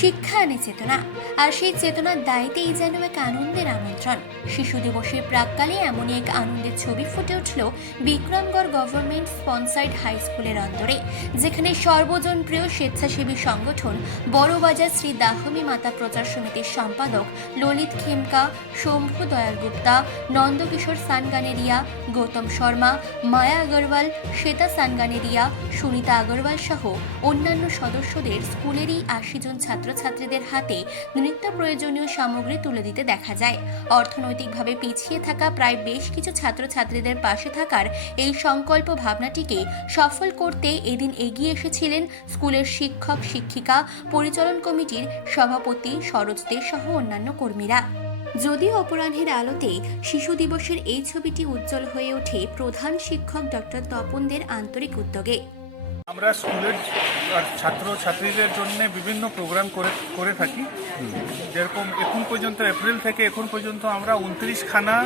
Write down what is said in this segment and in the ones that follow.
শিক্ষা আনে চেতনা। আর সেই চেতনার দায়িত্বেই যেন এক আনন্দের আমন্ত্রণ। শিশু দিবসের প্রাককালে এমনই এক আনন্দের ছবি ফুটে উঠল বিক্রমগড় গভর্নমেন্ট স্পন্সার্ড হাই স্কুলের অন্তরে যেখানে সর্বজন প্রিয় স্বেচ্ছাসেবী সংগঠন বড়বাজার শ্রী দাহমী মাতা প্রচার সমিতির সম্পাদক ললিত খেমকা, শম্ভু দয়াল গুপ্তা, নন্দকিশোর সানগানেরিয়া, গৌতম শর্মা, মায়া আগরওয়াল, শ্বেতা সানগানেরিয়া, সুনিতা আগরওয়াল সহ অন্যান্য সদস্যদের স্কুলেরই আশি জন ছাত্রছাত্রীদের হাতে নিত্য প্রয়োজনীয় সামগ্রী তুলে দিতে দেখা যায়। অর্থনৈতিকভাবে পিছিয়ে থাকা প্রায় বেশ কিছু ছাত্রছাত্রীদের পাশে থাকার এই সংকল্প ভাবনাটিকে সফল করতে এদিন এগিয়ে এসেছিলেন স্কুলের শিক্ষক, শিক্ষিকা, পরিচালন কমিটির সভাপতি সরোজ দে সহ অন্যান্য কর্মীরা। যদিও অপরাহ্নের আলোতে শিশু দিবসের এই ছবিটি উজ্জ্বল হয়ে ওঠে প্রধান শিক্ষক ডক্টর তপনদের আন্তরিক উদ্যোগে। আমরা স্কুলের ছাত্র ছাত্রীদের জন্য বিভিন্ন প্রোগ্রাম করে করে থাকি। যেরকম এখন পর্যন্ত এপ্রিল থেকে এখন পর্যন্ত আমরা উনত্রিশ খানা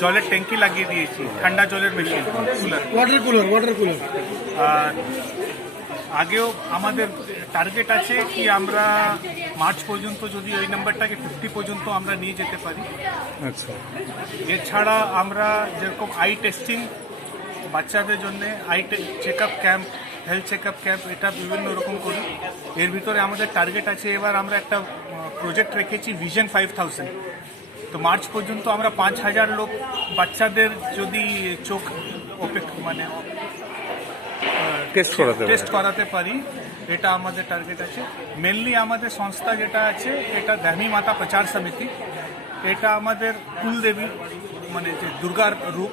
জলের ট্যাঙ্কি লাগিয়ে দিয়েছি ঠান্ডা জলের machine. Cooler water cooler water cooler আর আগেও আমাদের টার্গেট আছে কি আমরা মার্চ পর্যন্ত যদি ওই নাম্বারটাকে ফিফটি পর্যন্ত আমরা নিয়ে যেতে পারি। আচ্ছা। এছাড়া আমরা যেরকম আই টেস্টিং বাচ্চাদের জন্য eye check up camp health check up camp এটা বিভিন্ন রকম করি এর ভিতরে আমাদের টার্গেট আছে এবার আমরা একটা প্রজেক্ট রেখেছি ভিশন ফাইভ থাউজেন্ড তো মার্চ পর্যন্ত আমরা পাঁচ হাজার লোক বাচ্চাদের যদি চোখ অপেক্ষা মানে টেস্ট করাতে টেস্ট করাতে পারি এটা আমাদের টার্গেট আছে। মেনলি আমাদের সংস্থা যেটা আছে এটা দামি মাতা প্রচার সমিতি। এটা আমাদের কুলদেবী মানে যে দুর্গার রূপ।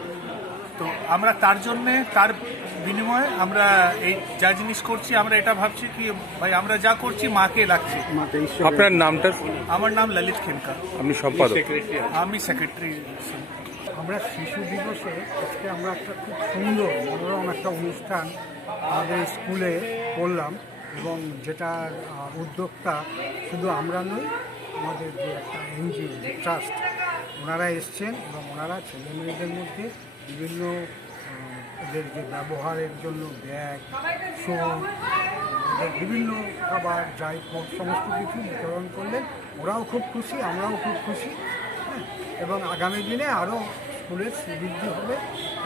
তো আমরা তার জন্যে তার বিনিময়ে আমরা এই যা জিনিস করছি আমরা এটা ভাবছি কি ভাই আমরা যা করছি মাকে লাগছি। আপনার নামটা? আমার নাম ললিত খেমকা আপনি সম্পাদক? আমি সেক্রেটারি। আমরা শিশু দিবসে আজকে আমরা একটা খুব সুন্দর মনোরম একটা অনুষ্ঠান আমাদের স্কুলে করলাম এবং যেটার আহ, উদ্যোক্তা শুধু আমরা নই আমাদের যে একটা এনজিও ট্রাস্ট ওনারা এসছেন এবং ওনারা ছেলে মেয়েদের মধ্যে বিভিন্ন আহ, এদের যে ব্যবহারের জন্য ব্যাগ শো বিভিন্ন খাবার ড্রাই ফ্রুট সমস্ত কিছু বিতরণ করলেন ওরাও খুব খুশি আমরাও খুব খুশি হ্যাঁ, এবং আগামী দিনে আরও স্কুলের শ্রীবৃদ্ধি হবে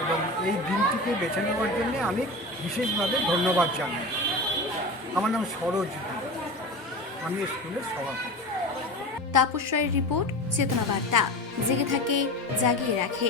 এবং এই দিনটিকে বেছে নেওয়ার জন্য আমি বিশেষভাবে ধন্যবাদ জানাই। আমার নাম সরোজ আমি স্কুলের সভাপতি। তাপস রায়ের রিপোর্ট চেতনা বার্তা। জেগে থাকে জাগিয়ে রাখে।